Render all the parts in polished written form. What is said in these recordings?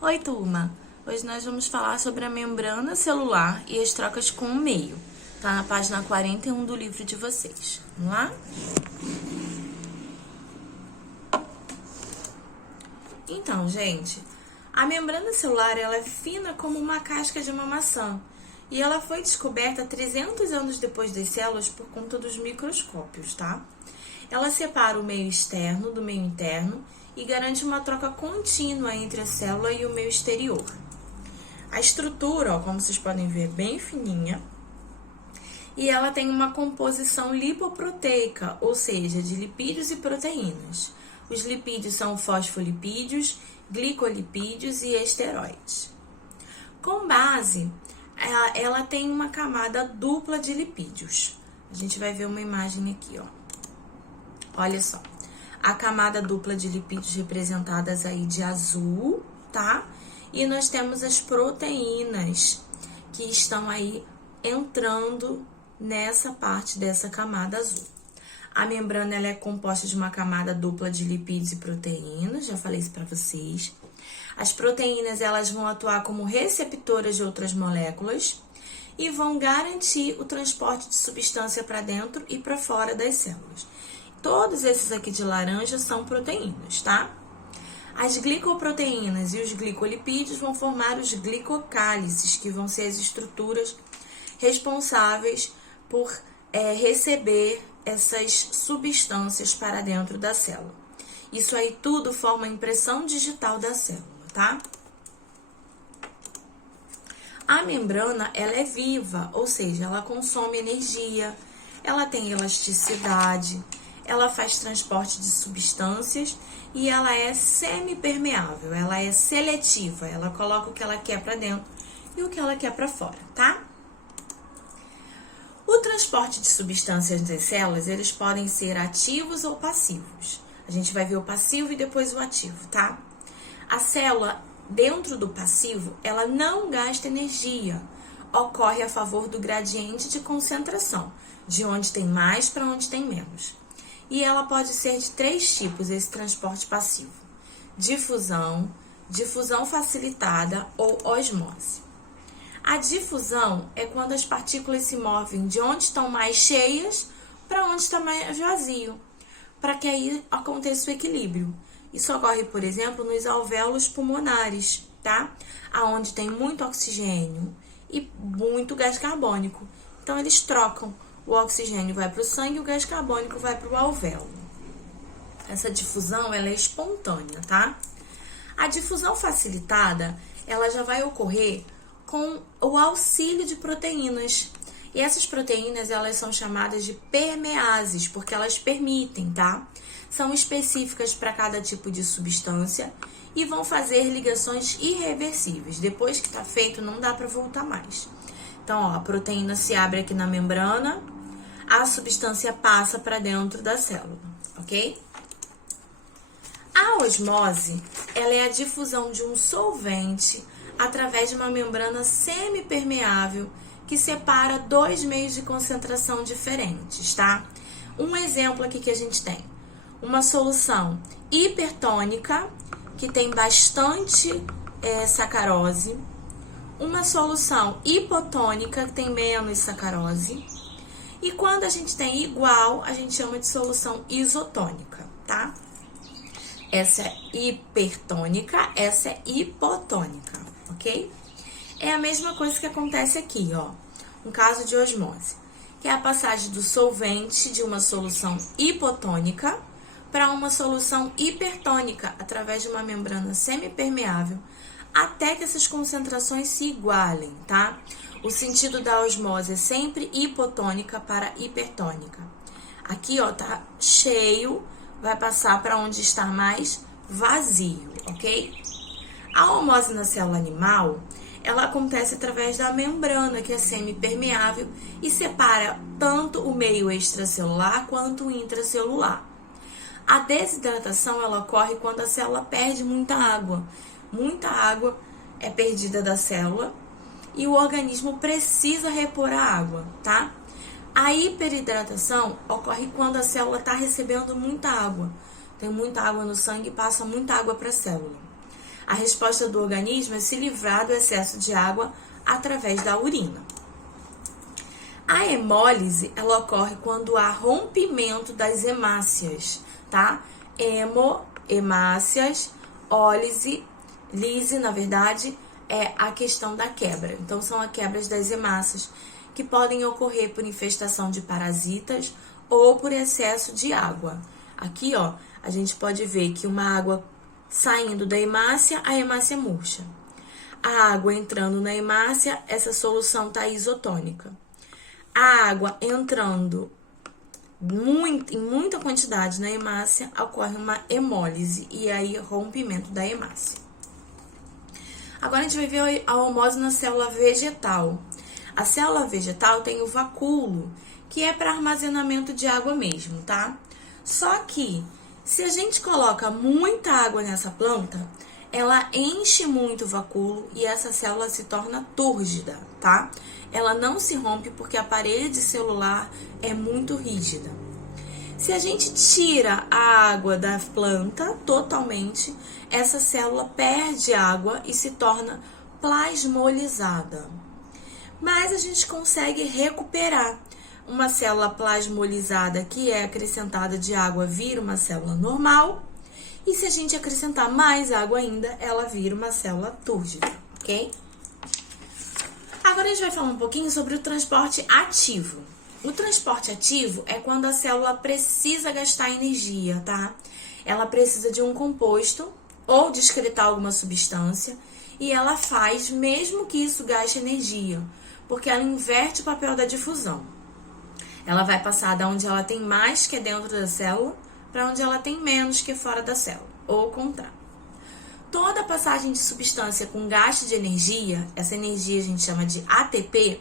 Oi, turma! Hoje nós vamos falar sobre a membrana celular e as trocas com o meio. Tá na página 41 do livro de vocês. Vamos lá? Então, gente, a membrana celular ela é fina como uma casca de uma maçã. E ela foi descoberta 300 anos depois das células por conta dos microscópios, tá? Ela separa o meio externo do meio interno e garante uma troca contínua entre a célula e o meio exterior. A estrutura, ó, como vocês podem ver, é bem fininha. E ela tem uma composição lipoproteica, ou seja, de lipídios e proteínas. Os lipídios são fosfolipídios, glicolipídios e esteroides. Com base, ela tem uma camada dupla de lipídios. A gente vai ver uma imagem aqui, ó. Olha só. A camada dupla de lipídios representadas aí de azul, tá? E nós temos as proteínas que estão aí entrando nessa parte dessa camada azul. A membrana ela é composta de uma camada dupla de lipídios e proteínas, já falei isso para vocês. As proteínas elas vão atuar como receptoras de outras moléculas e vão garantir o transporte de substância para dentro e para fora das células. Todos esses aqui de laranja são proteínas, tá? As glicoproteínas e os glicolipídios vão formar os glicocálices, que vão ser as estruturas responsáveis por receber essas substâncias para dentro da célula. Isso aí tudo forma a impressão digital da célula, tá? A membrana, ela é viva, ou seja, ela consome energia, ela tem elasticidade, ela faz transporte de substâncias e ela é semipermeável, ela é seletiva, ela coloca o que ela quer para dentro e o que ela quer para fora, tá? O transporte de substâncias das células, eles podem ser ativos ou passivos. A gente vai ver o passivo e depois o ativo, tá? A célula, dentro do passivo, ela não gasta energia. Ocorre a favor do gradiente de concentração, de onde tem mais para onde tem menos. E ela pode ser de 3 tipos, esse transporte passivo: difusão, difusão facilitada ou osmose. A difusão é quando as partículas se movem de onde estão mais cheias para onde está mais vazio, para que aí aconteça o equilíbrio. Isso ocorre, por exemplo, nos alvéolos pulmonares, tá? Aonde tem muito oxigênio e muito gás carbônico. Então, eles trocam. O oxigênio vai para o sangue e o gás carbônico vai para o alvéolo. Essa difusão, ela é espontânea, tá? A difusão facilitada, ela já vai ocorrer com o auxílio de proteínas. E essas proteínas, elas são chamadas de permeases, porque elas permitem, tá? São específicas para cada tipo de substância e vão fazer ligações irreversíveis. Depois que tá feito, não dá para voltar mais. Então, ó, a proteína se abre aqui na membrana, a substância passa para dentro da célula, ok? A osmose, ela é a difusão de um solvente através de uma membrana semipermeável que separa 2 meios de concentração diferentes, tá? Um exemplo aqui que a gente tem: uma solução hipertônica, que tem bastante sacarose, uma solução hipotônica, que tem menos sacarose, e quando a gente tem igual, a gente chama de solução isotônica, tá? Essa é hipertônica, essa é hipotônica, ok? É a mesma coisa que acontece aqui, ó, um caso de osmose, que é a passagem do solvente de uma solução hipotônica para uma solução hipertônica através de uma membrana semipermeável, até que essas concentrações se igualem, tá? O sentido da osmose é sempre hipotônica para hipertônica. Aqui, ó, tá cheio, vai passar para onde está mais vazio, ok? A osmose na célula animal, ela acontece através da membrana, que é semipermeável e separa tanto o meio extracelular quanto o intracelular. A desidratação, ela ocorre quando a célula perde muita água. Muita água é perdida da célula e o organismo precisa repor a água, tá? A hiperidratação ocorre quando a célula está recebendo muita água. Tem muita água no sangue e passa muita água para a célula. A resposta do organismo é se livrar do excesso de água através da urina. A hemólise, ela ocorre quando há rompimento das hemácias, tá? Hemácias, ólise, lise, na verdade, é a questão da quebra. Então, são as quebras das hemácias que podem ocorrer por infestação de parasitas ou por excesso de água. Aqui, ó, a gente pode ver que uma água saindo da hemácia, a hemácia murcha. A água entrando na hemácia, essa solução está isotônica. A água entrando em muita quantidade na hemácia, ocorre uma hemólise e aí rompimento da hemácia. Agora a gente vai ver a homose na célula vegetal. A célula vegetal tem o vacúolo, que é para armazenamento de água mesmo, tá? Só que se a gente coloca muita água nessa planta, ela enche muito o vacúolo e essa célula se torna túrgida, tá? Ela não se rompe porque a parede celular é muito rígida. Se a gente tira a água da planta totalmente, essa célula perde água e se torna plasmolizada. Mas a gente consegue recuperar. Uma célula plasmolizada que é acrescentada de água vira uma célula normal. E se a gente acrescentar mais água ainda, ela vira uma célula túrgida, ok? Agora a gente vai falar um pouquinho sobre o transporte ativo. O transporte ativo é quando a célula precisa gastar energia, tá? Ela precisa de um composto ou de excretar alguma substância e ela faz mesmo que isso gaste energia, porque ela inverte o papel da difusão. Ela vai passar da onde ela tem mais, que é dentro da célula, para onde ela tem menos, que é fora da célula, ou o contrário. Toda passagem de substância com gasto de energia, essa energia a gente chama de ATP,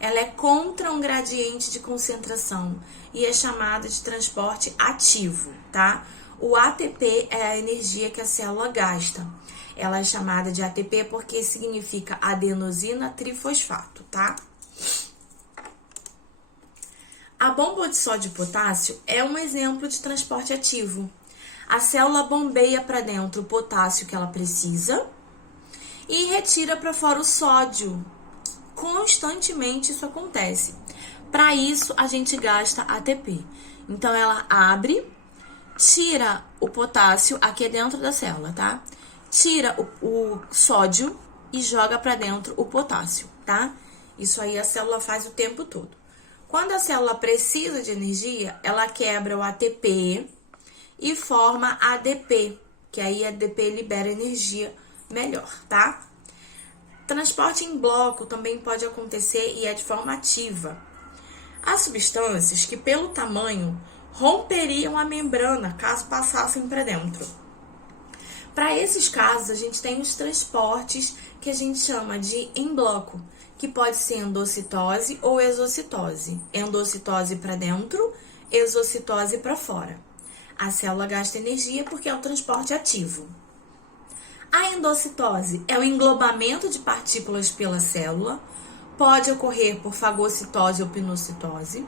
ela é contra um gradiente de concentração e é chamada de transporte ativo, tá? O ATP é a energia que a célula gasta. Ela é chamada de ATP porque significa adenosina trifosfato, tá? A bomba de sódio e potássio é um exemplo de transporte ativo. A célula bombeia para dentro o potássio que ela precisa e retira para fora o sódio. Constantemente isso acontece. Para isso, a gente gasta ATP. Então, ela abre, tira o potássio, aqui é dentro da célula, tá? Tira o sódio e joga para dentro o potássio, tá? Isso aí a célula faz o tempo todo. Quando a célula precisa de energia, ela quebra o ATP e forma ADP, que aí a ADP libera energia melhor, tá? Transporte em bloco também pode acontecer e é de forma ativa. Há substâncias que, pelo tamanho, romperiam a membrana caso passassem para dentro. Para esses casos, a gente tem os transportes que a gente chama de em bloco, que pode ser endocitose ou exocitose. Endocitose para dentro, exocitose para fora. A célula gasta energia porque é o transporte ativo. A endocitose é o englobamento de partículas pela célula, pode ocorrer por fagocitose ou pinocitose.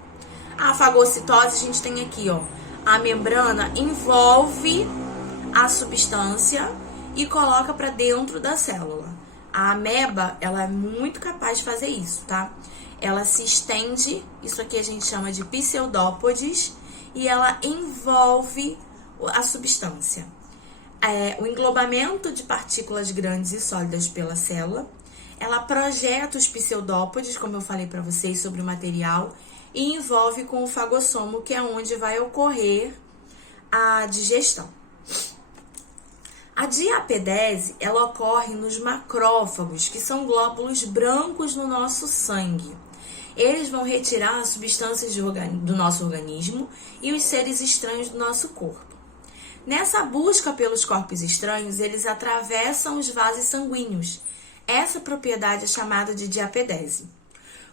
A fagocitose a gente tem aqui, ó, a membrana envolve a substância e coloca para dentro da célula. A ameba, ela é muito capaz de fazer isso, tá? Ela se estende, isso aqui a gente chama de pseudópodes, e ela envolve a substância. O englobamento de partículas grandes e sólidas pela célula, ela projeta os pseudópodes, como eu falei para vocês sobre o material, e envolve com o fagossomo, que é onde vai ocorrer a digestão. A diapedese, ela ocorre nos macrófagos, que são glóbulos brancos no nosso sangue. Eles vão retirar as substâncias do nosso organismo e os seres estranhos do nosso corpo. Nessa busca pelos corpos estranhos, eles atravessam os vasos sanguíneos. Essa propriedade é chamada de diapedese.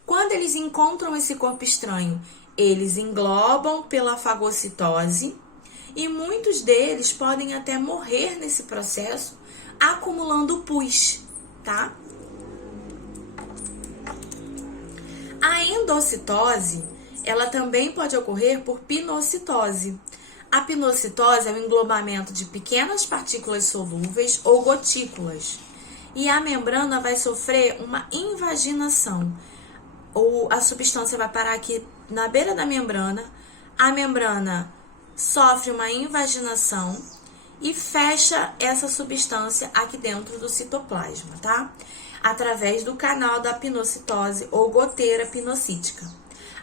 Quando eles encontram esse corpo estranho, eles englobam pela fagocitose e muitos deles podem até morrer nesse processo, acumulando pus, tá? A endocitose, ela também pode ocorrer por pinocitose. A pinocitose é o englobamento de pequenas partículas solúveis ou gotículas. E a membrana vai sofrer uma invaginação. Ou a substância vai parar aqui na beira da membrana. A membrana sofre uma invaginação e fecha essa substância aqui dentro do citoplasma, tá? Através do canal da pinocitose ou goteira pinocítica.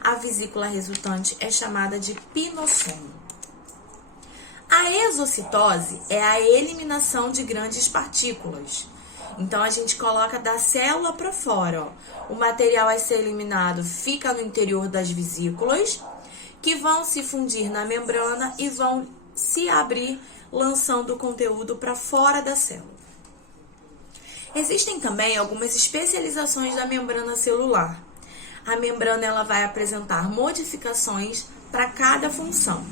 A vesícula resultante é chamada de pinossomo. A exocitose é a eliminação de grandes partículas. Então, a gente coloca da célula para fora, ó. O material a ser eliminado fica no interior das vesículas, que vão se fundir na membrana e vão se abrir, lançando o conteúdo para fora da célula. Existem também algumas especializações da membrana celular. A membrana ela vai apresentar modificações para cada função.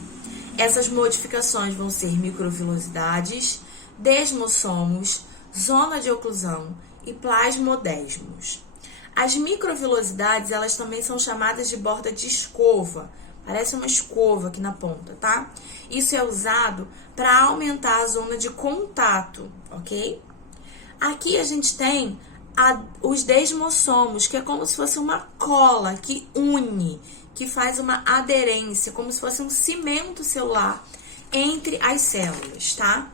Essas modificações vão ser microvilosidades, desmossomos, zona de oclusão e plasmodesmos. As microvilosidades, elas também são chamadas de borda de escova. Parece uma escova aqui na ponta, tá? Isso é usado para aumentar a zona de contato, ok? Aqui a gente tem os desmossomos, que é como se fosse uma cola que une, que faz uma aderência, como se fosse um cimento celular entre as células, tá?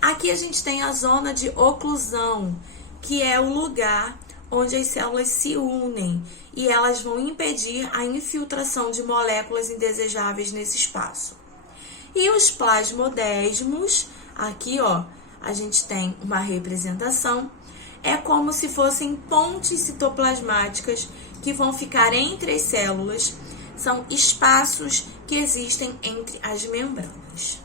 Aqui a gente tem a zona de oclusão, que é o lugar onde as células se unem e elas vão impedir a infiltração de moléculas indesejáveis nesse espaço. E os plasmodesmos, aqui ó, a gente tem uma representação, é como se fossem pontes citoplasmáticas que vão ficar entre as células, são espaços que existem entre as membranas.